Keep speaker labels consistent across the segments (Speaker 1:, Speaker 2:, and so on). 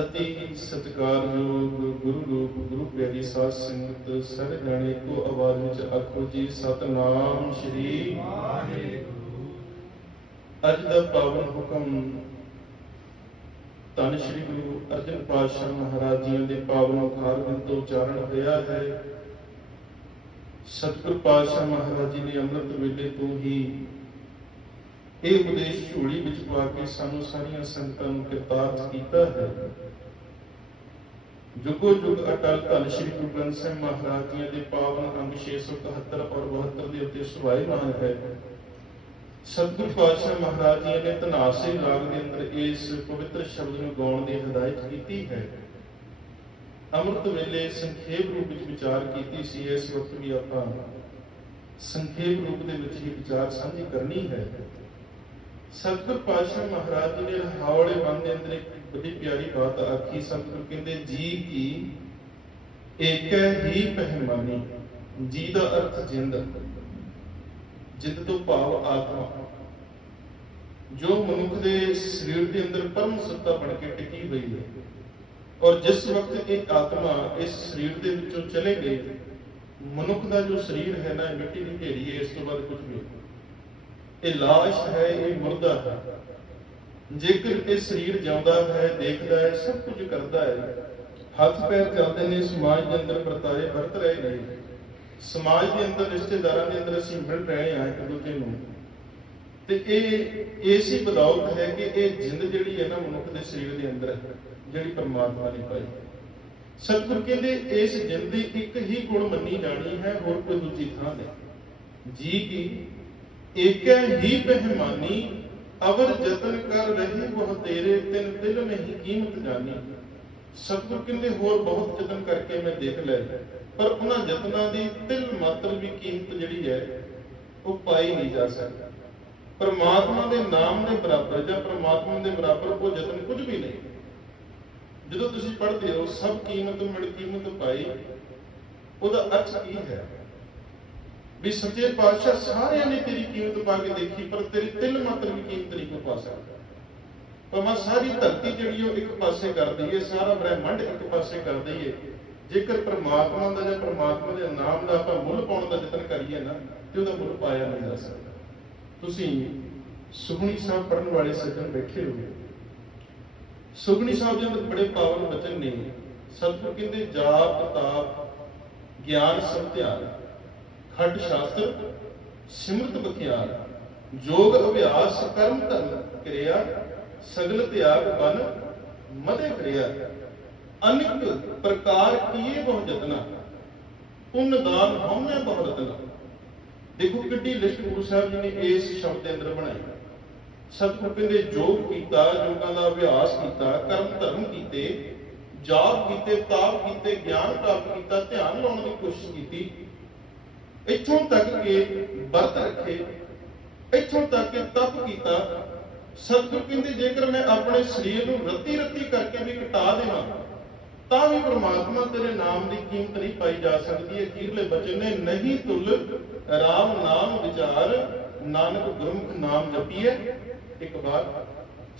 Speaker 1: ਅਤੀ ਸਤਿਕਾਰਯੋਗ ਗੁਰੂ ਰੂਪ, ਗੁਰੂ ਪਿਆਰੀ ਸਾਧ ਸੰਗਤ, ਸਾਰੇ ਜਾਣੇ ਕੋ ਆਵਾਜ਼ ਵਿੱਚ ਆਖੋ ਜੀ, ਸਤਨਾਮ ਸ਼੍ਰੀ
Speaker 2: ਵਾਹਿਗੁਰੂ।
Speaker 1: ਅੱਜ ਦਾ ਪਾਵਨ ਹੁਕਮ ਧੰਨ ਸ਼੍ਰੀ ਗੁਰੂ ਅਰਜਨ ਪਾਤਸ਼ਾਹ ਮਹਾਰਾਜ ਜੀ ਦੇ ਪਾਵਨ ਉਖਾਰ ਤੋਂ ਉਚਾਰਨ ਹੋਇਆ ਹੈ। ਸਤਿਗੁਰ ਪਾਤਸ਼ਾਹ ਮਹਾਰਾਜ ਜੀ ਨੇ ਅੰਮ੍ਰਿਤ ਵੇਲੇ ਤੋਂ ਹੀ ਇਹ ਉਪਦੇਸ਼ ਝੋਲੀ ਵਿੱਚ ਪਾ ਕੇ ਸਾਨੂੰ ਸਾਰੀਆਂ ਸੰਗਤਾਂ ਨੂੰ ਕਿਰਤਾਰਥ ਕੀਤਾ ਹੈ। ਜੁਗੋ ਜੁਗ ਅਟਲ ਧੰਨ ਸ਼੍ਰੀ ਗੁਰੂ ਗ੍ਰੰਥ ਸਾਹਿਬ ਮਹਾਰਾਜ ਜੀ ਦੇ ਪਾਵਨ ਅੰਗ 671 ਔਰ 72 ਦੇ ਉੱਤੇ ਸੁਭਾਇਮਾਨ ਹੈ। ਸਤਿਗੁਰੂ ਪਾਤਸ਼ਾਹ ਮਹਾਰਾਜ ਜੀ ਨੇ ਤਨਾਸੇ ਰਾਗ ਦੇ ਅੰਦਰ ਇਸ ਪਵਿੱਤਰ ਸ਼ਬਦ ਨੂੰ ਗਾਉਣ ਦੀ ਹਦਾਇਤ ਕੀਤੀ ਹੈ। ਅੰਮ੍ਰਿਤ ਵੇਲੇ ਸੰਖੇਪ ਰੂਪ ਵਿੱਚ ਵਿਚਾਰ ਕੀਤੀ ਸੀ, ਇਸ ਵਕਤ ਵੀ ਆਪਾਂ ਸੰਖੇਪ ਰੂਪ ਦੇ ਵਿੱਚ ਹੀ ਵਿਚਾਰ ਸਾਂਝੀ ਕਰਨੀ ਹੈ। ਸਤਿਗੁਰ ਪਾਤਸ਼ਾਹ ਮਹਾਰਾਜ ਜੀ ਨੇ ਹਾਵਲੇ ਬੰਦ ਦੇ ਅੰਦਰ ਇੱਕ ਬੜੀ ਪਿਆਰੀ ਬਾਤ ਆਖੀ। ਸਤਿਗੁਰ ਕਹਿੰਦੇ, ਜੀ ਕੀ ਏਕੈ ਹੀ ਪਹਿਮਾਨੀ ਜੀ ਦਾ ਅਰਥ ਜਿੰਦ। ਜਿੰਦ ਤੋਂ ਭਾਵ ਆਤਮਾ। ਜੋ ਮਨੁੱਖ ਦੇ ਸਰੀਰ ਦੇ ਅੰਦਰ ਪਰਮ ਸੱਤਾ ਬਣ ਕੇ ਟਿਕੀ ਹੋਈ ਹੈ ਔਰ ਜਿਸ ਵਕਤ ਇਹ ਆਤਮਾ ਇਸ ਸਰੀਰ ਦੇ ਵਿੱਚੋਂ ਚਲੇ ਗਈ, ਮਨੁੱਖ ਦਾ ਜੋ ਸਰੀਰ ਹੈ ਨਾ, ਮਿੱਟੀ ਦੀ ਢੇਰੀ ਹੈ, ਇਸ ਤੋਂ ਬਾਅਦ ਕੁਝ ਨਹੀਂ। ਇਹ ਲਾਸ਼ ਹੈ ਇਹ ਮੁਰਦਾ ਹੈ ਜੇਕਰ ਇਹ ਸਰੀਰ ਜਿਉਂਦਾ ਹੈ, ਦੇਖਦਾ ਹੈ, ਸਭ ਕੁਝ ਕਰਦਾ ਹੈ, ਹੱਥ ਪੈਰ ਚੱਲਦੇ ਨੇ, ਸਮਾਜ ਦੇ ਅੰਦਰ ਵਰਤਾਰੇ ਵਰਤ ਰਹੇ ਨੇ। ਸਮਾਜ ਦੇ ਅੰਦਰ, ਰਿਸ਼ਤੇਦਾਰਾਂ ਦੇ ਅੰਦਰ ਅਸੀਂ ਮਿਲ ਰਹੇ ਹਾਂ ਇੱਕ ਦੂਜੇ ਨੂੰ। ਤੇ ਇਹ ਇਸੇ ਬਦੌਲਤ ਹੈ ਕਿ ਇਹ ਜਿੰਦ ਜਿਹੜੀ ਹੈ ਨਾ, ਮਨੁੱਖ ਦੇ ਸਰੀਰ ਦੇ ਅੰਦਰ ਜਿਹੜੀ ਪਰਮਾਤਮਾ ਨੇ ਪਾਈ। ਸਤਿਗੁਰ ਕਹਿੰਦੇ, ਇਸ ਜਿੰਦ ਦੀ ਇੱਕ ਹੀ ਗੁਣ ਮੰਨੀ ਜਾਣੀ ਹੈ, ਹੋਰ ਕੋਈ ਦੂਜੀ ਥਾਂ ਨਹੀਂ। ਜੀ ਕੀ? ਏਕੈ ਹੀ ਪਹਿਮਾਨੀ ਅਵਰ ਜਤਨ ਕਰ ਰਹੀ ਉਹ ਤੇਰੇ, ਤਿੰਨ ਦਿਲ ਨਹੀਂ ਕੀਮਤ ਜਾਣੀ ਸਤਿਗੁਰ ਕਹਿੰਦੇ ਹੋਰ ਬਹੁਤ ਯਤਨ ਕਰਕੇ ਮੈਂ ਦੇਖ ਲਿਆ। ਪਰ ਉਹਨਾਂ ਯਤਨਾਂ ਦੀ ਤਿਲ ਮਾਤਰ ਵੀ ਕੀਮਤ ਜਿਹੜੀ ਹੈ, ਉਹ ਪਾਈ ਨਹੀਂ ਜਾ ਸਕਦੀ। ਪਰਮਾਤਮਾ ਦੇ ਨਾਮ ਦੇ ਬਰਾਬਰ ਜਾਂ ਪਰਮਾਤਮਾ ਦੇ ਬਰਾਬਰ ਉਹ ਯਤਨ ਕੁਝ ਵੀ ਨਹੀਂ। ਜਦੋਂ ਤੁਸੀਂ ਪੜ੍ਹਦੇ ਹੋ, ਸਭ ਕੀਮਤ ਮਿਲ ਕੀਮਤ ਪਾਈ, ਉਹਦਾ ਅਰਥ ਕੀ ਹੈ? ਵੀ ਸੱਚੇ ਪਾਤਸ਼ਾਹ ਸਾਰਿਆਂ ਨੇ ਤੇਰੀ ਕੀਮਤ ਪਾ ਕੇ ਦੇਖੀ, ਪਰ ਤੇਰੀ ਤਿਲ ਮਾਤਰ ਵੀ ਕੀਮਤ ਨਹੀਂ ਕੋ ਪਾ ਸਕਦਾ। ਪਮਾ ਸਾਰੀ ਧਰਤੀ ਜਿਹੜੀ ਉਹ ਇੱਕ ਪਾਸੇ ਕਰ ਦਈਏ, ਸਾਰਾ ਬ੍ਰਹਿਮੰਡ ਇੱਕ ਪਾਸੇ ਕਰ ਦਈਏ, ਜੇਕਰ ਪ੍ਰਮਾਤਮਾ ਦਾ ਜਾਂ ਪ੍ਰਮਾਤਮਾ ਦੇ ਨਾਮ ਦਾ ਆਪਾਂ ਮੁੱਲ ਪਾਉਣ ਦਾ ਯਤਨ ਕਰੀਏ ਨਾ, ਤੇ ਉਹਦਾ ਮੁੱਲ ਪਾਇਆ ਨਹੀਂ ਜਾ ਸਕਦਾ। ਤੁਸੀਂ ਸੁਖਣੀ ਸਾਹਿਬ ਪੜਨ ਵਾਲੇ ਸੱਜਣ ਬੈਠੇ ਹੋਗੇ ਸੁਖਣੀ ਸਾਹਿਬ ਦੇ ਬੜੇ ਪਾਵਨ ਵਚਨ ਨੇ। ਸਤਿਗੁਰ ਕਹਿੰਦੇ ਜਾਪ ਤਾਪ ਗਿਆਨ ਸਭ ਧਿਆਨ ਖੱਟ ਸ਼ਾਸਤਰ, ਸਿਮਰਤ ਬਖਿਆਰ ਜੋਗ ਅਭਿਆਸ, ਕਰਮ ਧਰਮ ਕਿਰਿਆ, ਸਗਲ ਤਿਆਗ ਬਨ, ਮਦੇ ਕਰਿਆ। ਅਨਿਕ ਪ੍ਰਕਾਰ ਕੀਏ ਬਹੁ ਜਤਨਾ ਪੁੰਨ ਦਾਨ ਹਉਮੈ ਬਹੁ ਰਤਨਾ। ਦੇਖੋ ਕਿੱਡੀ ਲਿਸਟ ਗੁਰੂ ਸਾਹਿਬ ਜੀ ਨੇ ਇਸ ਸ਼ਬਦ ਦੇ ਅੰਦਰ ਬਣਾਈ। ਸਤਿਗੁਰ ਕਹਿੰਦੇ, ਜੋਗ ਕੀਤਾ ਯੋਗਾਂ ਦਾ ਅਭਿਆਸ ਕੀਤਾ, ਕਰਮ ਧਰਮ ਕੀਤੇ, ਜਾਪ ਕੀਤੇ, ਤਾਪ ਕੀਤੇ, ਗਿਆਨ ਪ੍ਰਾਪਤ ਕੀਤਾ, ਧਿਆਨ ਲਾਉਣ ਦੀ ਕੋਸ਼ਿਸ਼ ਕੀਤੀ। ਇੱਥੋਂ ਤੱਕ ਕਿ ਵਰਤ ਰੱਖੇ, ਇੱਥੋਂ ਤੱਕ ਕਿ ਤਪ ਕੀਤਾ। ਸਤਿਗੁਰ ਕਹਿੰਦੇ, ਜੇਕਰ ਮੈਂ ਆਪਣੇ ਸਰੀਰ ਨੂੰ ਰੱਤੀ ਰੱਤੀ ਕਰਕੇ ਵੀ ਘਟਾ ਦੇਵਾਂ, ਤਾਂ ਵੀ ਪ੍ਰਮਾਤਮਾ ਤੇਰੇ ਨਾਮ ਦੀ ਕੀਮਤ ਨਹੀਂ ਪਾਈ ਜਾ ਸਕਦੀ। ਇਹ ਅਖੀਰਲੇ ਬਚਨ ਨੇ, ਨਹੀਂ ਤੁਲ, ਰਾਮ ਨਾਮ ਵਿਚਾਰ, ਨਾਨਕ ਗੁਰਮੁਖ ਨਾਮ ਜਪੀਏ ਇੱਕ ਵਾਰ,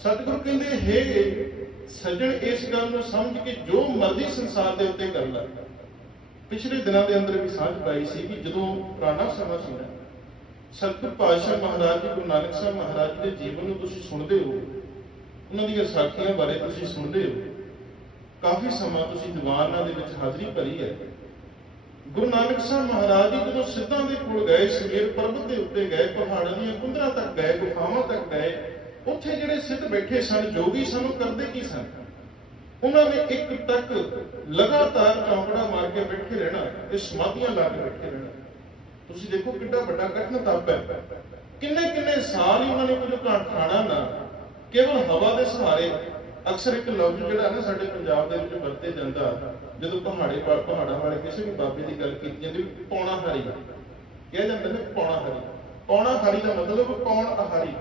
Speaker 1: ਸਤਿਗੁਰ ਕਹਿੰਦੇ, ਹੈ ਸੱਜਣ, ਇਸ ਗੱਲ ਨੂੰ ਸਮਝ ਕੇ ਜੋ ਮਰਜ਼ੀ ਸੰਸਾਰ ਦੇ ਉੱਤੇ ਕਰ ਲੈ। ਪਿਛਲੇ ਦਿਨਾਂ ਦੇ ਅੰਦਰ ਵੀ ਸਾਂਝ ਪਾਈ ਸੀ ਕਿ ਜਦੋਂ ਪੁਰਾਣਾ ਸਮਾਂ ਸੀ ਸਤਿਗੁਰ ਪਾਤਸ਼ਾਹ ਮਹਾਰਾਜ ਜੀ, ਗੁਰੂ ਨਾਨਕ ਸਾਹਿਬ ਮਹਾਰਾਜ ਜੀ ਦੇ ਜੀਵਨ ਨੂੰ ਤੁਸੀਂ ਸੁਣਦੇ ਹੋ, ਉਹਨਾਂ ਦੀਆਂ ਸਾਖੀਆਂ ਬਾਰੇ ਤੁਸੀਂ ਸੁਣਦੇ ਹੋ। ਕਾਫੀ ਸਮਾਂ ਤੁਸੀਂ ਦੀਵਾਨਾਂ ਦੇ ਵਿੱਚ ਹਾਜ਼ਰੀ ਭਰੀ ਹੈ। ਗੁਰੂ ਨਾਨਕ ਸਾਹਿਬ ਮਹਾਰਾਜ ਜੀ ਜਦੋਂ ਸਿੱਧਾਂ ਦੇ ਕੋਲ ਗਏ ਸਵੇਰ ਪਰਬਤ ਦੇ ਉੱਤੇ ਗਏ, ਪਹਾੜਾਂ ਦੀਆਂ ਕੁੰਦਰਾਂ ਤੱਕ ਗਏ, ਗੁਫਾਵਾਂ ਤੱਕ ਗਏ, ਉੱਥੇ ਜਿਹੜੇ ਸਿੱਧ ਬੈਠੇ ਸਨ, ਜੋਗੀ ਸਨ, ਉਹ ਕਰਦੇ ਕੀ ਸਨ? ਉਹਨਾਂ ਨੇ ਇੱਕ ਤੱਕ ਲਗਾਤਾਰ ਚੌਂਕੜਾ ਮਾਰ ਕੇ ਬੈਠੇ ਰਹਿਣਾ ਤੇ ਸਮਾਧੀਆਂ ਲਾ ਕੇ ਬੈਠੇ ਰਹਿਣਾ। ਤੁਸੀਂ ਦੇਖੋ ਕਿੰਨਾ ਵੱਡਾ ਕਠਨ ਤਪ ਹੈ। ਕਿੰਨੇ ਕਿੰਨੇ ਸਾਲ ਹੀ ਉਹਨਾਂ ਨੇ ਕੁਝ ਖਾਣਾ ਨਾ, ਕੇਵਲ ਹਵਾ ਦੇ ਸਹਾਰੇ ਅਕਸਰ ਇੱਕ ਲਫ਼ਜ਼ ਜਿਹੜਾ ਨਾ ਸਾਡੇ ਪੰਜਾਬ ਦੇ ਵਿੱਚ ਵਰਤੇ ਜਾਂਦਾ, ਜਦੋਂ ਪਹਾੜੇ ਪਾ- ਪਹਾੜਾਂ ਵਾਲੇ ਕਿਸੇ ਵੀ ਬਾਬੇ ਦੀ ਗੱਲ ਕੀਤੀ ਜਾਂਦੀ ਵੀ ਪੌਣਾ ਹਾਰੀ ਕਿਹਾ ਜਾਂਦਾ ਨਾ ਪੌਣਾ ਹਾਰੀ ਪੌਣਾ ਹਾਰੀ ਦਾ ਮਤਲਬ ਪੌਣ ਆਹਾਰੀ।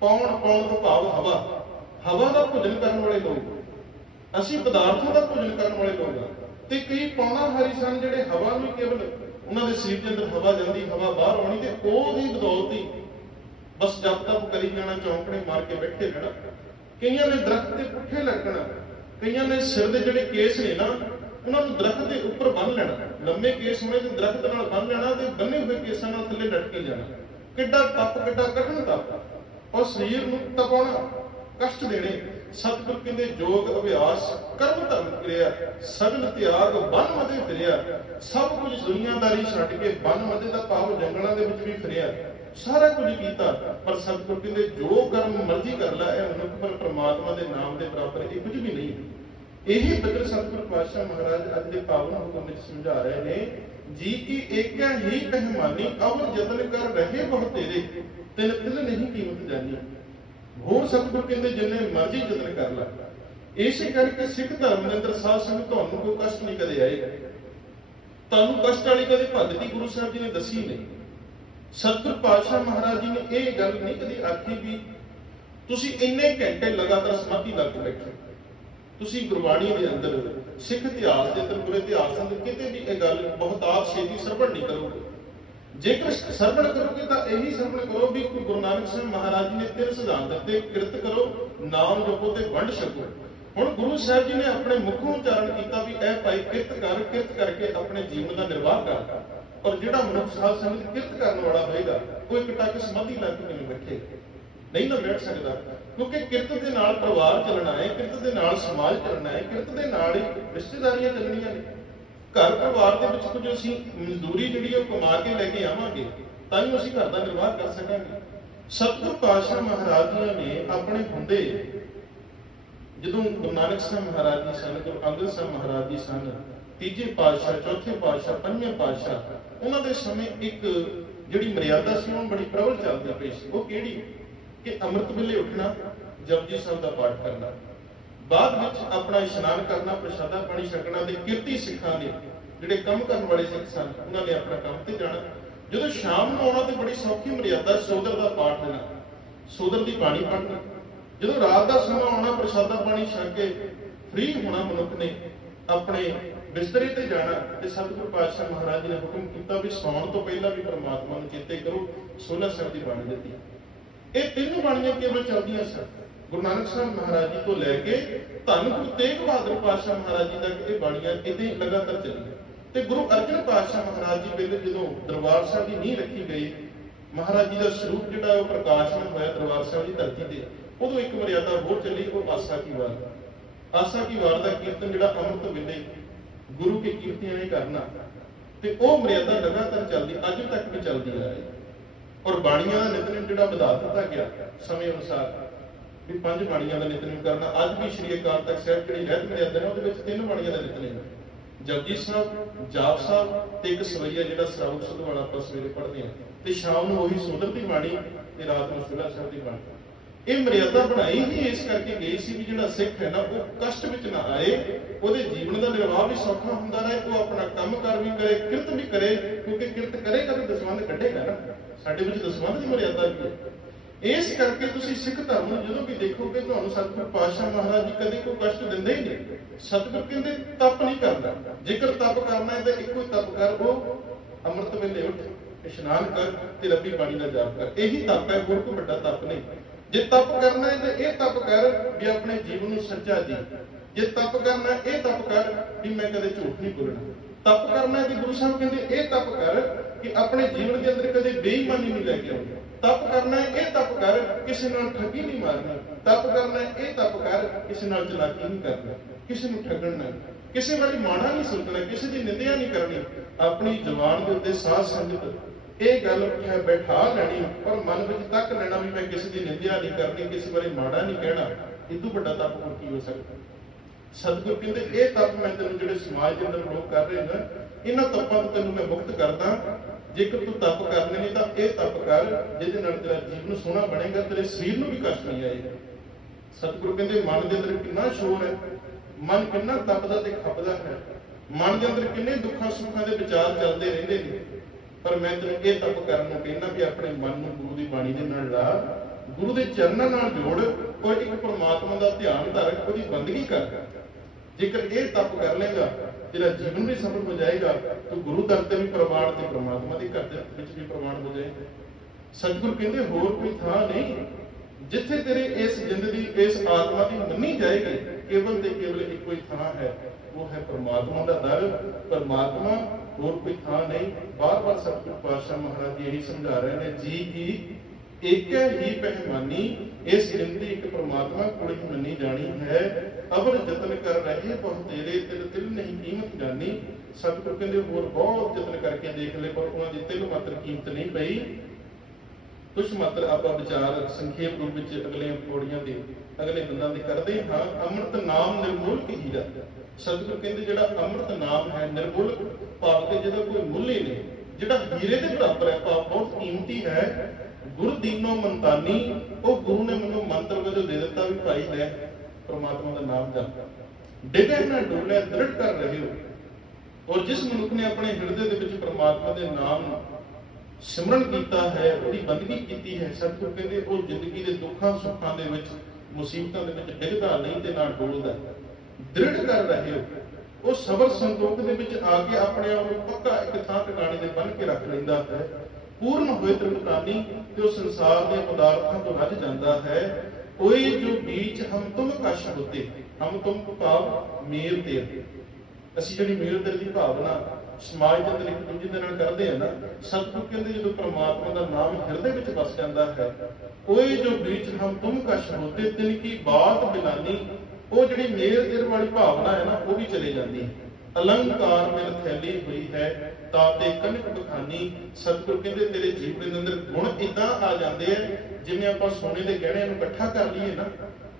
Speaker 1: ਪੌਣ ਪੌਣ ਤੋਂ ਭਾਵ ਹਵਾ। ਹਵਾ ਦਾ ਭੋਜਨ ਕਰਨ ਵਾਲੇ ਲੋਕ ਅਸੀਂ ਪਦਾਰਥਾਂ ਦਾ ਭੋਜਨ ਕਰਨ ਵਾਲੇ ਲੋਕ ਤੇ ਕਈ ਪੌਣਾ ਹਾਰੀ ਸਨ ਜਿਹੜੇ ਹਵਾ ਨੂੰ ਕੇਵਲ ਉਹਨਾਂ ਦੇ ਸਰੀਰ ਦੇ ਅੰਦਰ ਹਵਾ ਜਾਂਦੀ, ਹਵਾ ਬਾਹਰ ਆਉਣੀ ਤੇ ਉਹਦੀ ਬਦੌਲਤ ਹੀ ਬਸ ਜਪ ਤਪ ਕਰੀ ਜਾਣਾ ਚੌਂਕੜੇ ਮਾਰ ਕੇ ਬੈਠੇ ਰਹਿਣਾ। ਕਈਆਂ ਨੇ ਦਰਖਤ ਤੇ ਪੁੱਠੇ ਲੱਗ ਕਈਆਂ ਨੇ ਸਿਰ ਦੇ ਜਿਹੜੇ ਕੇਸ ਨੇ ਨਾ, ਉਹਨਾਂ ਨੂੰ ਦਰਖਤ ਦੇ ਉੱਪਰ ਬੰਨ ਲੈਣਾ। ਲੰਮੇ ਕੇਸ ਹੋਣੇ ਤੇ ਦਰਖਤ ਨਾਲ ਬੰਨ ਲੈਣਾ ਤੇ ਬੰਨੇ ਹੋਏ ਕੇਸਾਂ ਨਾਲ ਥੱਲੇ ਲਟਕੇ ਜਾਣਾ। ਕਿੱਡਾ ਤੱਪ, ਕਿੱਡਾ ਕਠਿਨ ਤਪ। ਔਰ ਸਰੀਰ ਨੂੰ ਤਪਾਉਣਾ। ਕਸ਼ਟ ਦੇਣੇ। ਸਤਿਗੁਰ ਕਹਿੰਦੇ ਯੋਗ ਅਭਿਆਸ, ਕਰਮ, ਧਰਮ ਕਿਰਿਆ। ਸਗਲ ਤਿਆਗ, ਬੰਨ ਮਦੇ ਫਿਰਿਆ। ਸਭ ਕੁਝ ਦੁਨੀਆਦਾਰੀ ਛੱਡ ਕੇ ਬੰਨ ਮਦੇ ਦਾ ਭਾਵ ਜੰਗਲਾਂ ਦੇ ਵਿੱਚ ਵੀ ਫਿਰਿਆ। ਸਾਰਾ ਕੁਝ ਕੀਤਾ, ਪਰ ਸਤਿਗੁਰ ਕਹਿੰਦੇ, ਜੋ ਕਰਮ ਮਰਜ਼ੀ ਕਰ ਲੈ, ਇਹ ਮਨੁੱਖ ਪਰ ਪ੍ਰਮਾਤਮਾ ਦੇ ਨਾਮ ਦੇ ਬਰਾਬਰ ਇਹ ਕੁਝ ਵੀ ਨਹੀਂ। ਇਹ ਬਦਲ ਸਤਿਗੁਰ ਪਾਤਸ਼ਾਹ ਮਹਾਰਾਜ ਅੱਜ ਦੇ ਪਾਵਨ ਹੁਕਮ ਵਿੱਚ ਸਮਝਾ ਰਹੇ ਨੇ, ਜੀ ਕੀ ਏਕੈ ਹੀ ਪਹਿਮਾਨੀ ਅਵਰ ਯਤਨ ਕਰ ਰਹੇ ਬਹੁ ਤੇਰੇ। ਤਿਲ ਤਿਲ ਨਹੀਂ ਕੀਮਤ ਜਾਨੀ। ਹੋਰ ਸਤਿਗੁਰ ਕਹਿੰਦੇ ਜਿੰਨੇ ਮਰਜ਼ੀ ਯਤਨ ਕਰ ਲੈ। ਇਸੇ ਕਰਕੇ ਸਿੱਖ ਧਰਮ ਦੇ ਅੰਦਰ ਸਾਧ ਸੰਗਤ ਤੁਹਾਨੂੰ ਕੋਈ ਕਸ਼ਟ ਨਹੀਂ ਕਦੇ ਆਏਗਾ। ਤੁਹਾਨੂੰ ਕਸ਼ਟ ਵਾਲੀ ਕਦੇ ਭਗਤੀ ਗੁਰੂ ਸਾਹਿਬ ਜੀ ਨੇ ਦੱਸੀ ਨਹੀਂ। ਸਤਿਗੁਰ ਪਾਤਸ਼ਾਹ ਮਹਾਰਾਜ ਜੀ ਨੇ ਇਹ ਗੱਲ ਨਹੀਂ ਕਦੀ ਆਖੀ ਵੀ ਤੁਸੀਂ ਇੰਨੇ ਘੰਟੇ ਲਗਾਤਾਰ ਸਮਾਧੀ ਲਾ ਕੇ ਬੈਠੇ ਤੁਸੀਂ ਗੁਰਬਾਣੀ ਦੇ ਅੰਦਰ ਸਿੱਖ ਇਤਿਹਾਸ ਦੇ ਅੰਦਰ, ਗੁਰੂ ਇਤਿਹਾਸ ਦੇ ਕਿਤੇ ਵੀ ਇਹ ਗੱਲ ਬਹੁਤਾਤ ਛੇਤੀ ਸਰਵਣ ਨਹੀਂ ਕਰੋਗੇ। ਜੇਕਰ ਸਰਵਣ ਕਰੋਗੇ ਤਾਂ ਇਹੀ ਸਰਵਣ ਕਰੋ ਵੀ ਕੋਈ ਗੁਰੂ ਨਾਨਕ ਸਾਹਿਬ ਮਹਾਰਾਜ ਜੀ ਨੇ ਤਿੰਨ ਸਿਧਾਂਤ ਦਿੱਤੇ ਕਿਰਤ ਕਰੋ, ਨਾਮ ਜਪੋ ਤੇ ਵੰਡ ਛਕੋ। ਹੁਣ ਗੁਰੂ ਸਾਹਿਬ ਜੀ ਨੇ ਆਪਣੇ ਮੁਖੋਂ ਉਚਾਰਨ ਕੀਤਾ ਵੀ ਇਹ ਭਾਈ ਕਿਰਤ ਕਰ, ਕਿਰਤ ਕਰਕੇ ਆਪਣੇ ਜੀਵਨ ਦਾ ਨਿਰਵਾਹ ਕਰ। ਔਰ ਜਿਹੜਾ ਮਨੁੱਖ ਸਾਧ ਸੰਗਤ ਕਿਰਤ ਕਰਨ ਵਾਲਾ ਹੋਏਗਾ, ਉਹ ਇੱਕ ਟੱਕ ਸਮਾਧੀ ਲਾ ਕੇ ਨਹੀਂ ਬੈਠੇ। ਨਹੀਂ ਨਾ ਬੈਠ ਸਕਦਾ। ਕਿਉਂਕਿ ਕਿਰਤ ਦੇ ਨਾਲ ਪਰਿਵਾਰ ਚੱਲਣਾ ਹੈ, ਕਿਰਤ ਦੇ ਨਾਲ ਸਮਾਜ ਚੱਲਣਾ ਹੈ, ਕਿਰਤ ਦੇ ਨਾਲ ਹੀ ਰਿਸ਼ਤੇਦਾਰੀਆਂ ਚੱਲਣੀਆਂ ਨੇ। ਘਰ ਪਰਿਵਾਰ ਦੇ ਵਿੱਚ ਕੁਝ ਅਸੀਂ ਮਜ਼ਦੂਰੀ ਜਿਹੜੀ ਉਹ ਕਮਾ ਕੇ ਲੈ ਕੇ ਆਵਾਂਗੇ, ਤਾਂ ਹੀ ਅਸੀਂ ਘਰ ਦਾ ਨਿਰਵਾਹ ਕਰ ਸਕਾਂਗੇ। ਸਤਿਗੁਰ ਪਾਤਸ਼ਾਹ ਮਹਾਰਾਜ ਜੀ ਨੇ ਆਪਣੇ ਹੁੰਦੇ ਜਦੋਂ ਗੁਰੂ ਨਾਨਕ ਸਾਹਿਬ ਮਹਾਰਾਜ ਜੀ ਸਨ, ਗੁਰੂ ਅੰਗਦ ਸਾਹਿਬ ਮਹਾਰਾਜ ਜੀ ਸਨ, ਤੀਜੇ ਪਾਤਸ਼ਾਹ, ਚੌਥੇ ਪਾਤਸ਼ਾਹ, ਪੰਜਵੇਂ ਪਾਤਸ਼ਾਹ, ਉਹਨਾਂ ਦੇ ਸਮੇਂ ਇੱਕ ਜਿਹੜੀ ਮਰਿਆਦਾ ਸੀ ਉਹ ਬੜੀ ਪ੍ਰਬਲ ਚੱਲਦੀ ਪਈ ਸੀ। ਉਹ ਕਿਹੜੀ? ਕਿ ਅੰਮ੍ਰਿਤ ਵੇਲੇ ਉੱਠਣਾ, ਜਪਜੀ ਸਾਹਿਬ ਦਾ ਪਾਠ ਕਰਨਾ। ਬਾਅਦ ਵਿੱਚ ਆਪਣਾ ਇਸ਼ਨਾਨ ਕਰਨਾ, ਪ੍ਰਸ਼ਾਦਾ ਪਾਣੀ ਛਕਣਾ ਤੇ ਕਿਰਤੀ ਸਿੱਖਾਂ ਨੇ ਜਿਹੜੇ ਕੰਮ ਕਰਨ ਵਾਲੇ ਸਿੱਖ ਸਨ, ਉਹਨਾਂ ਨੇ ਆਪਣਾ ਕੰਮ ਤੇ ਜਾਣਾ। ਜਦੋਂ ਸ਼ਾਮ ਨੂੰ ਆਉਣਾ ਤੇ ਬੜੀ ਸੌਖੀ ਮਰਿਆਦਾ ਸੋਦਰ ਦਾ ਪਾਠ ਦੇਣਾ, ਸੋਦਰ ਦੀ ਬਾਣੀ ਪੜ੍ਹਨੀ। ਜਦੋਂ ਰਾਤ ਦਾ ਸਮਾਂ ਆਉਣਾ, ਪ੍ਰਸ਼ਾਦਾ ਪਾਣੀ ਛਕ ਕੇ ਫ੍ਰੀ ਹੋਣਾ ਮਨੁੱਖ ਨੇ, ਆਪਣੇ ਬਿਸਤਰੇ ਤੇ ਜਾਣਾ ਤੇ ਸਤਿਗੁਰ ਪਾਤਸ਼ਾਹ ਮਹਾਰਾਜ ਜੀ ਨੇ ਹੁਕਮ ਕੀਤਾ ਵੀ ਸੌਣ ਤੋਂ ਪਹਿਲਾਂ ਵੀ ਪ੍ਰਮਾਤਮਾ ਨੂੰ ਚੇਤੇ ਕਰੋ 16 ਸਾਹਿਬ ਦੀ ਬਾਣੀ ਦਿੱਤੀ। ਇਹ ਤਿੰਨ ਬਾਣੀਆਂ ਕੇਵਲ ਚੱਲਦੀਆਂ ਸਨ। ਗੁਰੂ ਨਾਨਕ ਸਾਹਿਬ ਮਹਾਰਾਜ ਜੀ ਤੋਂ ਲੈ ਕੇ ਧੰਨ ਗੁਰੂ ਤੇਗ ਬਹਾਦਰ ਪਾਤਸ਼ਾਹ ਮਹਾਰਾਜ ਜੀ ਤੱਕ ਇਹ ਬਾਣੀਆਂ ਇਦਾਂ ਲਗਾਤਾਰ ਚੱਲੀਆਂ। ਤੇ ਗੁਰੂ ਅਰਜਨ ਪਾਤਸ਼ਾਹ ਮਹਾਰਾਜ ਜੀ ਵੇਲੇ ਜਦੋਂ ਦਰਬਾਰ ਸਾਹਿਬ ਦੀ ਨੀਂਹ ਰੱਖੀ ਗਈ, ਮਹਾਰਾਜ ਜੀ ਦਾ ਸਰੂਪ ਜਿਹੜਾ ਉਹ ਪ੍ਰਕਾਸ਼ਮਨ ਹੋਇਆ ਦਰਬਾਰ ਸਾਹਿਬ ਦੀ ਧਰਤੀ ਤੇ, ਉਦੋਂ ਇੱਕ ਮਰਿਆਦਾ ਹੋਰ ਚੱਲੀ, ਉਹ ਆਸਾ ਕੀ ਵਾਰ। ਆਸਾ ਕੀ ਵਾਰ ਦਾ ਕੀਰਤਨ ਜਿਹੜਾ ਅੰਮ੍ਰਿਤ ਵੇਲੇ ਗੁਰੂ ਕੇ ਕੀਰਤੀਆਂ ਨੇ ਕਰਨਾ, ਤੇ ਉਹ ਮਰਿਆਦਾ ਲਗਾਤਾਰ ਚੱਲਦੀ, ਅੱਜ ਤੱਕ ਵੀ ਚੱਲਦੀ ਆ ਰਹੀ। ਔਰ ਬਾਣੀਆਂ ਦਾ ਨਿਤਨੇਮ ਜਿਹੜਾ ਵਧਾ ਦਿੱਤਾ ਗਿਆ ਸਮੇਂ ਅਨੁਸਾਰ ਵੀ ਪੰਜ ਬਾਣੀਆਂ ਦਾ ਨਿਤਨੇਮ ਕਰਨਾ। ਅੱਜ ਵੀ ਸ਼੍ਰੀ ਅਕਾਲ ਤਖਤ ਸਾਹਿਬ ਜਿਹੜੀ ਰਹਿਤ ਮਰਿਆਦਾ ਹੈ ਉਹਦੇ ਵਿੱਚ ਤਿੰਨ ਬਾਣੀਆਂ ਦਾ ਨਿਤਨੇਮ ਹੈ। ਜਪਜੀ ਸਾਹਿਬ, ਜਾਪ ਸਾਹਿਬ ਤੇ ਇੱਕ ਸਵਈਆ ਜਿਹੜਾ ਸਰਾਉ ਸੁਧ ਵਾਲਾ ਆਪਾਂ ਸਵੇਰੇ ਪੜ੍ਹਦੇ ਹਾਂ। ਤੇ ਸ਼ਾਮ ਨੂੰ ਉਹੀ ਸੁੰਦਰ ਦੀ ਬਾਣੀ ਤੇ ਰਾਤ ਨੂੰ ਸੁਲਾ ਸਾਹਿਬ ਦੀ ਬਾਣੀ। ਇਹ ਮਰਿਆਦਾ ਬਣਾਈ ਹੀ ਇਸ ਕਰਕੇ ਗਈ ਸੀ ਵੀ ਜਿਹੜਾ ਸਿੱਖ ਹੈ ਨਾ, ਉਹ ਕਸ਼ਟ ਵਿੱਚ ਨਾ ਆਏ, ਉਹਦੇ ਜੀਵਨ ਦਾ ਨਿਰਵਾਹ ਵੀ ਸੌਖਾ ਹੁੰਦਾ ਰਹੇ, ਉਹ ਆਪਣਾ ਕੰਮ ਕਰ ਵੀ ਕਰੇ, ਕਿਰਤ ਵੀ ਕਰੇ, ਕਿਉਂਕਿ ਕਿਰਤ ਕਰੇਗਾ ਤਾਂ ਦਸਵੰਧ ਕੱਢੇਗਾ ਨਾ। ਸਾਡੇ ਵਿੱਚ ਦਸਵੰਧ ਦੀ ਮਰਿਆਦਾ ਵੀ ਹੈ। ਇਸ ਕਰਕੇ ਤੁਸੀਂ ਸਿੱਖ ਧਰਮ ਨੂੰ ਜਦੋਂ ਵੀ ਦੇਖੋਗੇ, ਤੁਹਾਨੂੰ ਸਤਿਗੁਰ ਪਾਤਸ਼ਾਹ ਮਹਾਰਾਜ ਜੀ ਕਦੇ ਕੋਈ ਕਸ਼ਟ ਦਿੰਦੇ ਹੀ ਨਹੀਂ। ਸਤਿਗੁਰ ਕਹਿੰਦੇ, ਤਪ ਨਹੀਂ ਕਰਨਾ ਜੇਕਰ ਤਪ ਕਰਨਾ ਹੈ ਤਾਂ ਇੱਕੋ ਹੀ ਤਪ ਕਰ, ਉਹ ਅੰਮ੍ਰਿਤ ਵੇਲੇ ਉੱਠ, ਇਸ਼ਨਾਨ ਕਰ ਤੇ ਰੱਬੀ ਬਾਣੀ ਦਾ ਜਾਪ ਕਰ। ਇਹੀ ਤਪ ਹੈ, ਹੋਰ ਕੋਈ ਵੱਡਾ ਤਪ ਨਹੀਂ। ਜੇ ਤਪ ਕਰਨਾ ਹੈ ਤੇ ਇਹ ਤਪ ਕਰ ਵੀ ਆਪਣੇ ਜੀਵਨ ਨੂੰ ਸੱਚਾ ਜੀ ਜੇ ਤਪ ਕਰਨਾ ਇਹ ਤਪ ਕਰ ਵੀ ਮੈਂ ਕਦੇ ਝੂਠ ਨਹੀਂ ਬੋਲਣਾ। ਤਪ ਕਰਨਾ ਹੈ ਕਿ ਗੁਰੂ ਸਾਹਿਬ ਕਹਿੰਦੇ, ਇਹ ਤਪ ਕਰ ਕਿ ਆਪਣੇ ਜੀਵਨ ਦੇ ਅੰਦਰ ਕਦੇ ਬੇਈਮਾਨੀ ਨਹੀਂ ਲੈ ਕੇ ਆਉਣੀ ਤਪ ਕਰਨਾ ਇਹ ਤਪ ਕਰ, ਕਿਸੇ ਨਾਲ ਠੱਗੀ ਨਹੀਂ ਮਾਰਨੀ। ਤਪ ਕਰਨਾ ਇਹ ਤਪ ਕਰ, ਕਿਸੇ ਨਾਲ ਚਲਾਕੀ ਨਹੀਂ ਕਰਨੀ। ਕਿਸੇ ਨੂੰ ਠੱਗਣ ਕਿਸੇ ਵਾਲੀ ਮਾੜਾ ਨਹੀਂ ਸੋਚਣਾ, ਕਿਸੇ ਦੀ ਨਿੰਦਿਆ ਨਹੀਂ ਕਰਨੀ। ਆਪਣੀ ਜ਼ੁਬਾਨ ਦੇ ਉੱਤੇ ਸਾਧ ਸੰਗਤ ਇਹ ਗੱਲ ਹੈ ਬੈਠਾ ਲੈਣੀ, ਪਰ ਮਨ ਵਿੱਚ ਤੱਕ ਲੈਣਾ ਵੀ ਮੈਂ ਕਿਸੇ ਦੀ ਨਿੰਦਿਆ ਨਹੀਂ ਕਰਨੀ, ਕਿਸੇ ਬਾਰੇ ਮਾੜਾ ਨਹੀਂ ਕਹਿਣਾ। ਇਦੋਂ ਵੱਡਾ ਤਪ ਹੋਰ ਕੀ ਹੋ ਸਕਦਾ? ਸਤਿਗੁਰ ਕਹਿੰਦੇ, ਇਹ ਤਪ ਮੈਂ ਤੈਨੂੰ ਜਿਹੜੇ ਸਮਾਜ ਦੇ ਅੰਦਰ ਲੋਕ ਕਰ ਰਹੇ ਨੇ, ਇਹਨਾਂ ਤਪਾਂ ਤੋਂ ਤੈਨੂੰ ਮੈਂ ਮੁਕਤ ਕਰਦਾ। ਜੇਕਰ ਤੂੰ ਤਪ ਕਰਨੇ ਨੇ ਤਾਂ ਇਹ ਤਪ ਕਰ, ਜਿਹਦੇ ਨਾਲ ਤੇਰਾ ਜੀਵਨ ਸੋਹਣਾ ਬਣੇਗਾ, ਤੇਰੇ ਸਰੀਰ ਨੂੰ ਵੀ ਕਸ਼ਟ ਨਹੀਂ ਆਏਗਾ। ਸਤਿਗੁਰੂ ਕਹਿੰਦੇ, ਮਨ ਦੇ ਅੰਦਰ ਕਿੰਨਾ ਸ਼ੋਰ ਹੈ, ਮਨ ਕਿੰਨਾ ਤਪਦਾ ਤੇ ਖਪਦਾ ਹੈ, ਮਨ ਦੇ ਅੰਦਰ ਕਿੰਨੇ ਦੁੱਖਾਂ ਸੁੱਖਾਂ ਦੇ ਵਿਚਾਰ ਚੱਲਦੇ ਰਹਿੰਦੇ ਨੇ। ਪਰ ਮੈਂ ਤੈਨੂੰ ਇਹ ਤਪ ਕਰਨ ਨੂੰ ਕਹਿੰਦਾ ਵੀ ਆਪਣੇ ਮਨ ਨੂੰ ਗੁਰੂ ਦੀ ਬਾਣੀ ਦੇ ਨਾਲ ਲਾ, ਗੁਰੂ ਦੇ ਚਰਨਾਂ ਨਾਲ ਜੋੜ ਔਰ ਇੱਕ ਪ੍ਰਮਾਤਮਾ ਦਾ ਧਿਆਨ ਧਰ ਉਹਦੀ ਬੰਦਗੀ ਕਰ। ਜੇਕਰ ਇਹ ਤਪ ਕਰ ਲੇਗਾ ਤੇਰਾ ਜੀਵਨ ਵੀ ਸਫਲ ਹੋ ਜਾਏਗਾ, ਤੂੰ ਗੁਰੂ ਦਰ ਤੇ ਵੀ ਪ੍ਰਮਾਣ ਤੇ ਪ੍ਰਮਾਤਮਾ ਦੇ ਘਰ ਦੇ ਵਿੱਚ ਵੀ ਪ੍ਰਮਾਣ ਹੋ ਜਾਏਗਾ। ਸਤਿਗੁਰ ਕਹਿੰਦੇ, ਹੋਰ ਕੋਈ ਥਾਂ ਨਹੀਂ ਜਿੱਥੇ ਤੇਰੇ ਇਸ ਜਿੰਦ ਇਸ ਆਤਮਾ ਦੀ ਮੰਨੀ ਜਾਏਗੀ, ਕੇਵਲ ਤੇ ਕੇਵਲ ਇੱਕੋ ਹੀ ਥਾਂ ਹੈ। ਉਹ ਹੈ ਪਰਮਾਤਮਾ ਦਾ ਦਰ। ਪਰਮਾਤਮਾ, ਹੋਰ ਕੋਈ ਥਾਂ ਨਹੀਂ। ਬਾਰ-ਬਾਰ ਸਤਿਗੁਰੂ ਪਾਤਸ਼ਾਹ ਮਹਾਰਾਜ ਜੀ ਇਹੀ ਸਮਝਾ ਰਹੇ ਨੇ, ਜੀ ਕੀ ਇੱਕ ਹੀ ਪਹਿਮਾਨੀ ਇਸ ਗਿਣਤੀ ਇੱਕ ਪ੍ਰਮਾਤਮਾ ਕੋਲ ਹੀ ਮੰਨੀ ਜਾਣੀ ਹੈ। ਅਬਰ ਯਤਨ ਕਰ ਰਹੇ ਬਹੁ ਤੇਰੇ, ਤਿਲ ਤਿਲ ਨਹੀਂ ਕੀਮਤ ਜਾਣੀ। ਸਤਿਗੁਰ ਕਹਿੰਦੇ ਹੋਰ ਬਹੁਤ ਯਤਨ ਕਰਕੇ ਦੇਖ ਲਏ ਪਰ ਉਹਨਾਂ ਦੀ ਤਿਲ ਮਾਤਰ ਕੀਮਤ ਨਹੀਂ ਪਈ। ਕੁਛ ਮਾਤਰ ਆਪਾਂ ਵਿਚਾਰ ਸੰਖੇਪ ਰੂਪ ਵਿੱਚ ਅਗਲੇ ਪੌੜੀਆਂ ਦੇ ਅਗਲੇ ਬੰਦਾਂ ਦੇ ਕਰਦੇ ਹਾਂ। ਅੰਮ੍ਰਿਤ ਨਾਮ ਨਿਰਮੂਲ ਕੀਹੀਦਾ ਸਤਿਗੁਰ ਕਹਿੰਦੇ ਜਿਹੜਾ ਅੰਮ੍ਰਿਤ ਨਾਮ ਹੈ ਨਿਰਮੂਲ, ਭਾਵ ਕਿ ਜਿਹਦਾ ਕੋਈ ਮੁੱਲ ਹੀ ਨਹੀਂ, ਜਿਹੜਾ ਹੀਰੇ ਦੇ ਬਰਾਬਰ ਹੈ, ਭਾਵ ਬਹੁਤ ਕੀਮਤੀ ਹੈ, ਗੁਰ ਮੰਤਾਨੀ ਉਹ ਗੁਰੂ ਨੇ ਮੈਨੂੰ ਮੰਤਰ ਵਜੋਂ ਦੇ ਦਿੱਤਾ ਵੀ ਭਾਈ ਲੈ, ਪ੍ਰਮਾਤਮਾ ਦਾ ਨਾਮ ਜਪ ਡਿਗੇ ਨਾ ਡੋਲੇ ਦ੍ਰਿੜ ਕਰ ਰਹੇ ਹੋ। ਔਰ ਜਿਸ ਮਨੁੱਖ ਨੇ ਆਪਣੇ ਹਿਰਦੇ ਦੇ ਵਿੱਚ ਪ੍ਰਮਾਤਮਾ ਦੇ ਨਾਮ ਸਿਮਰਨ ਕੀਤਾ ਹੈ, ਉਹਦੀ ਬੰਦਗੀ ਕੀਤੀ ਹੈ ਸਤਿਗੁਰ ਕਹਿੰਦੇ ਉਹ ਜ਼ਿੰਦਗੀ ਦੇ ਦੁੱਖਾਂ, ਸੁੱਖਾਂ ਦੇ ਵਿੱਚ, ਮੁਸੀਬਤਾਂ ਦੇ ਵਿੱਚ ਡਿੱਗਦਾ ਨਹੀਂ ਤੇ ਨਾ ਡੋਲਦਾ। ਦ੍ਰਿੜ ਕਰ ਰਹੇ ਹੋ। ਉਹ ਸਬਰ ਸੰਤੋਖ ਦੇ ਵਿੱਚ ਆ ਕੇ ਆਪਣੇ ਆਪ ਨੂੰ ਪੱਕਾ ਇੱਕ ਥਾਂ ਟਿਕਾਣੇ ਤੇ ਬੰਨ ਕੇ ਰੱਖ ਲੈਂਦਾ ਹੈ। ਪੂਰਨ ਹੋਏ ਤ੍ਰਿਪਤਾਨੀ ਤੇ ਉਹ ਸੰਸਾਰ ਦੇ ਪਦਾਰਥਾਂ ਤੋਂ ਰੱਜ ਜਾਂਦਾ ਹੈ। ਕੋਈ ਜੋ ਬੀਚ ਹਮ ਤੁਮ ਕਸ਼ ਹੋਤੇ ਹਮ ਤੁਮ ਭਾਵ ਮੇਰ ਤੇ ਅਸੀਂ ਜਿਹੜੀ ਮੇਲ ਦਿਲ ਦੀ ਭਾਵਨਾ ਸਮਾਜ ਦੇ ਅੰਦਰ ਇੱਕ ਦੂਜੇ ਦੇ ਨਾਲ ਕਰਦੇ ਆ ਨਾ ਸਤਿਗੁਰ ਕਹਿੰਦੇ ਜਦੋਂ ਪ੍ਰਮਾਤਮਾ ਦਾ ਨਾਮ ਹਿਰਦੇ ਵਿੱਚ ਵਸ ਜਾਂਦਾ ਹੈ ਕੋਈ ਜੋ ਬੀਚ ਹਮ ਤੁਮ ਕਸ਼ ਹੋਤੇ ਤਿਨ ਕੀ ਬਾਤ ਬਿਲਾਨੀ, ਉਹ ਜਿਹੜੀ ਮੇਲ ਦਿਲ ਵਾਲੀ ਭਾਵਨਾ ਹੈ ਨਾ, ਉਹ ਵੀ ਚਲੇ ਜਾਂਦੀ ਹੈ। ਅਲੰਕਾਰ ਮਿਲ ਥੈਲੀ ਹੋਈ ਹੈ, ਤਾਂ ਕਨਕ ਬਖਾਨੀ ਸਤਿਗੁਰ ਕਹਿੰਦੇ, ਤੇਰੇ ਜੀਵਨ ਦੇ ਅੰਦਰ ਗੁਣ ਇਦਾਂ ਆ ਜਾਂਦੇ ਆ, ਜਿਵੇਂ ਆਪਾਂ ਸੋਨੇ ਦੇ ਗਹਿਣਿਆਂ ਨੂੰ ਇਕੱਠਾ ਕਰ ਲਈਏ ਨਾ,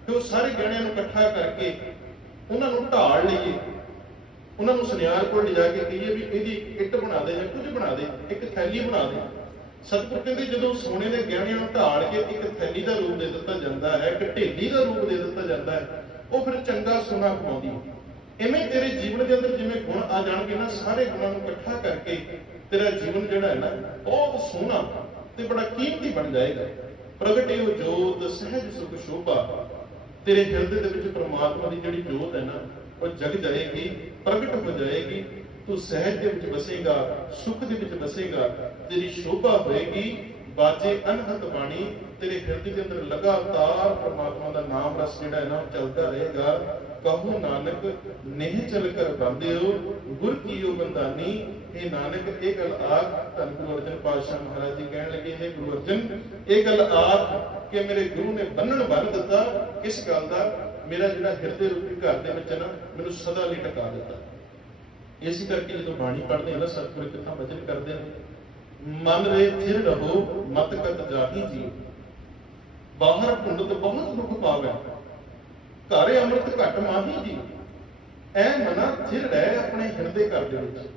Speaker 1: ਤੇ ਉਹ ਸਾਰੇ ਗਹਿਣਿਆਂ ਨੂੰ ਇਕੱਠਾ ਕਰਕੇ ਉਹਨਾਂ ਨੂੰ ਢਾਲ ਲਈਏ। ਉਹਨਾਂ ਨੂੰ ਸੁਨਿਆਰ ਕੋਲ ਲਿਜਾ ਕੇ ਕਹੀਏ ਵੀ ਇਹਦੀ ਇੱਟ ਬਣਾ ਦੇ ਜਾਂ ਕੁਝ ਬਣਾ ਦੇ, ਇੱਕ ਥੈਲੀ ਬਣਾ ਦੇ। ਸਤਿਗੁਰ ਕਹਿੰਦੇ, ਜਦੋਂ ਸੋਨੇ ਦੇ ਗਹਿਣਿਆਂ ਨੂੰ ਢਾਲ ਕੇ ਇੱਕ ਥੈਲੀ ਦਾ ਰੂਪ ਦੇ ਦਿੱਤਾ ਜਾਂਦਾ ਹੈ, ਇੱਕ ਢੇਲੀ ਦਾ ਰੂਪ ਦੇ ਦਿੱਤਾ ਜਾਂਦਾ ਹੈ, ਉਹ ਫਿਰ ਚੰਗਾ ਸੋਨਾ ਕਮਾਉਂਦੀ ਹੈ। ਇਵੇਂ ਤੇਰੇ ਜੀਵਨ ਦੇ ਅੰਦਰ ਜਿਵੇਂ ਗੁਣ ਆ ਜਾਣਗੇ ਨਾ, ਸਾਰੇ ਗੁਣਾਂ ਨੂੰ ਇਕੱਠਾ ਕਰਕੇ ਤੇਰਾ ਜੀਵਨ ਜਿਹੜਾ ਹੈ ਨਾ, ਬਹੁਤ ਸੋਹਣਾ ਤੇ ਬੜਾ ਕੀਮਤੀ ਬਣ ਜਾਏਗਾ। ਪ੍ਰਗਟੇ ਜੋਤ, ਸਹਿਜ ਸੁਖ ਸ਼ੋਭਾ। ਤੇਰੇ ਹਿਰਦੇ ਦੇ ਵਿੱਚ ਪ੍ਰਮਾਤਮਾ ਦੀ ਜਿਹੜੀ ਜੋਤ ਹੈ ਨਾ, ਉਹ ਜਗ ਜਾਏਗੀ, ਪ੍ਰਗਟ ਹੋ ਜਾਏਗੀ। ਤੂੰ ਸਹਿਜ ਦੇ ਵਿੱਚ ਵਸੇਗਾ, ਸੁਖ ਦੇ ਵਿੱਚ ਵਸੇਗਾ, ਤੇਰੀ ਸ਼ੋਭਾ ਹੋਏਗੀ। ਬਾਜੇ ਅਨਹਤ ਬਾਣੀ ਤੇਰੇ ਹਿਰਦੇ ਦੇ ਅੰਦਰ ਲਗਾਤਾਰ ਪ੍ਰਮਾਤਮਾ ਦਾ ਨਾਮ ਰਸ ਜਿਹੜਾ ਹੈ ਨਾ ਚੱਲਦਾ ਰਹੇਗਾ। ਕਹੋ ਨਾਨਕ, ਨੇਹ ਚਲ ਕਰ ਬੰਦੇ ਗੁਰ ਕੀਓ ਬੰਦਾਨੀ ਇਹ ਨਾਨਕ, ਇਹ ਗੱਲ ਆਖ, ਧੰਨ ਗੁਰੂ ਅਰਜਨ ਪਾਤਸ਼ਾਹ ਮਹਾਰਾਜ ਜੀ ਕਹਿਣ ਲੱਗੇ, ਹੈ ਗੁਰੂ ਅਰਜਨ, ਇਹ ਗੱਲ ਆਖ ਕਿ ਮੇਰੇ ਗੁਰੂ ਨੇ ਬੰਨਣ ਬੰਨ ਦਿੱਤਾ। ਕਿਸ ਗੱਲ ਦਾ? ਮੇਰਾ ਜਿਹੜਾ ਹਿਰਦੇ ਰੂਪੀ ਘਰ ਦੇ ਵਿੱਚ ਨਾ, ਮੈਨੂੰ ਸਦਾ ਲਈ ਟਿਕਾ ਦਿੱਤਾ। ਇਸੇ ਕਰਕੇ ਜਦੋਂ ਬਾਣੀ ਪੜ੍ਹਦੇ ਹਾਂ ਨਾ, ਸਤਿਗੁਰੂ ਕਿਥਾਂ ਬਚਨ ਕਰਦੇ ਨੇ ਮਨ ਰੇ ਥਿਰ ਰਹੋ, ਮਤ ਕਤ ਜਾਹੀ ਜੀ ਬਾਹਰ ਭੁੰਡਤ ਬਹੁਤ ਦੁੱਖ ਪਾਵੇ ਘਰ ਅੰਮ੍ਰਿਤ ਘਟ ਮਾਹੀ ਜੀ। ਐ ਮਨਾ ਥਿਰ ਰਹਿ ਆਪਣੇ ਹਿਰਦੇ ਘਰ ਦੇ ਵਿੱਚ।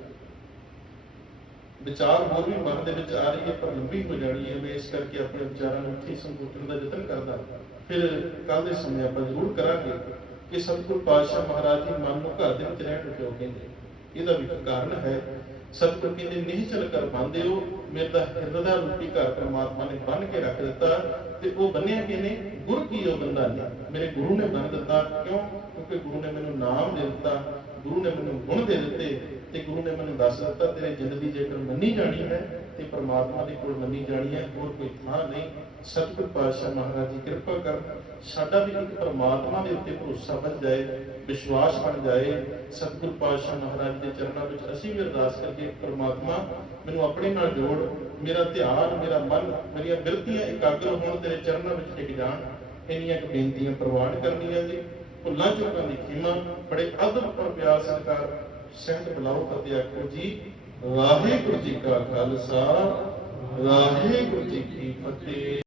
Speaker 1: ਵਿਚਾਰ ਹੋਰ ਵੀ ਮਨ ਦੇ ਵਿੱਚ ਆ ਰਹੀ ਹੈ, ਪਰ ਲੰਬੀ ਹੋ ਜਾਣੀ ਹੈ। ਮੈਂ ਇਸ ਕਰਕੇ ਆਪਣੇ ਵਿਚਾਰਾਂ ਨੂੰ ਇੱਥੇ ਸੰਕੋਚਣ ਦਾ ਯਤਨ ਕਰਦਾ। ਫਿਰ ਕੱਲ ਦੇ ਸਮੇਂ ਆਪਾਂ ਜ਼ਰੂਰ ਕਰਾਂਗੇ ਕਿ ਸਤਿਗੁਰ ਪਾਤਸ਼ਾਹ ਮਹਾਰਾਜ ਜੀ ਮਨ ਨੂੰ ਘਰ ਦੇ ਵਿੱਚ ਰਹਿਣ ਨੂੰ ਕਿਉਂ ਕਹਿੰਦੇ ਇਹਦਾ ਵੀ ਇੱਕ ਕਾਰਨ ਹੈ। ਸਤਿਗੁਰ ਕਹਿੰਦੇ, ਨਹੀਂ ਚਲ ਕਰ ਪਾਉਂਦੇ ਹੋ। ਮੇਰੇ ਦਾ ਹਿਰਦਾ ਰੂਪੀ ਘਰ ਪ੍ਰਮਾਤਮਾ ਨੇ ਬੰਨ ਕੇ ਰੱਖ ਦਿੱਤਾ ਤੇ ਉਹ ਬੰਨਿਆ ਕਿਨੇ ਗੁਰ ਕੀ ਉਹ ਬੰਦਾ ਨਹੀਂ। ਮੇਰੇ ਗੁਰੂ ਨੇ ਬੰਨ ਦਿੱਤਾ। ਕਿਉਂ? ਕਿਉਂਕਿ ਗੁਰੂ ਨੇ ਮੈਨੂੰ ਨਾਮ ਦੇ ਦਿੱਤਾ। ਗੁਰੂ ਨੇ ਮੈਨੂੰ ਗੁਣ ਦੇ ਦਿੱਤੇ ਤੇ ਗੁਰੂ ਨੇ ਮੈਨੂੰ ਦੱਸ ਦਿੱਤਾ, ਤੇਰੇ ਜ਼ਿੰਦਗੀ ਜੇਕਰ ਮੰਨੀ ਜਾਣੀ ਹੈ ਤੇ ਪਰਮਾਤਮਾ ਦੇ ਕੋਲ ਮੰਨੀ ਜਾਣੀ ਹੈ, ਹੋਰ ਕੋਈ ਥਾਂ ਨਹੀਂ। ਸਤਿਗੁਰ ਪਾਤਸ਼ਾਹ ਮਹਾਰਾਜ ਦੀ ਕਿਰਪਾ ਕਰ ਸਾਡਾ ਵੀ ਇੱਕ ਪ੍ਰਮਾਤਮਾ ਦੇ ਉੱਤੇ ਭਰੋਸਾ ਵੱਧ ਜਾਏ, ਵਿਸ਼ਵਾਸ ਬਣ ਜਾਏ। ਸਤਿਗੁਰ ਪਾਤਸ਼ਾਹ ਮਹਾਰਾਜ ਦੇ ਚਰਨਾਂ ਵਿੱਚ ਅਸੀਂ ਵੀ ਅਰਦਾਸ ਕਰਕੇ ਪ੍ਰਮਾਤਮਾ ਮੈਨੂੰ ਆਪਣੇ ਨਾਲ ਜੋੜ, ਮੇਰਾ ਧਿਆਨ, ਮੇਰਾ ਮਨ, ਮੇਰੀਆਂ ਬਿਰਤੀਆਂ ਇਕਾਗਰ ਹੋਣ, ਤੇਰੇ ਚਰਨਾਂ ਵਿੱਚ ਟਿਕ ਜਾਣ। ਇੰਨੀਆਂ ਕੁ ਬੇਨਤੀਆਂ ਪ੍ਰਵਾਨ ਕਰਨੀਆਂ ਜੀ। ਭੁੱਲਾਂ ਚੁੱਕਾਂ ਦੀ ਖਿਮਾ, ਬੜੇ ਅਦਬ ਪਰ ਪਿਆਰ ਸਤਿਕਾਰ ਸਹਿਤ ਬੁਲਾਓ ਫਤਿਹ ਆਖੋ ਜੀ। ਵਾਹਿਗੁਰੂ ਜੀ ਕਾ ਖਾਲਸਾ, ਵਾਹਿਗੁਰੂ ਜੀ ਕੀ ਫਤਿਹ।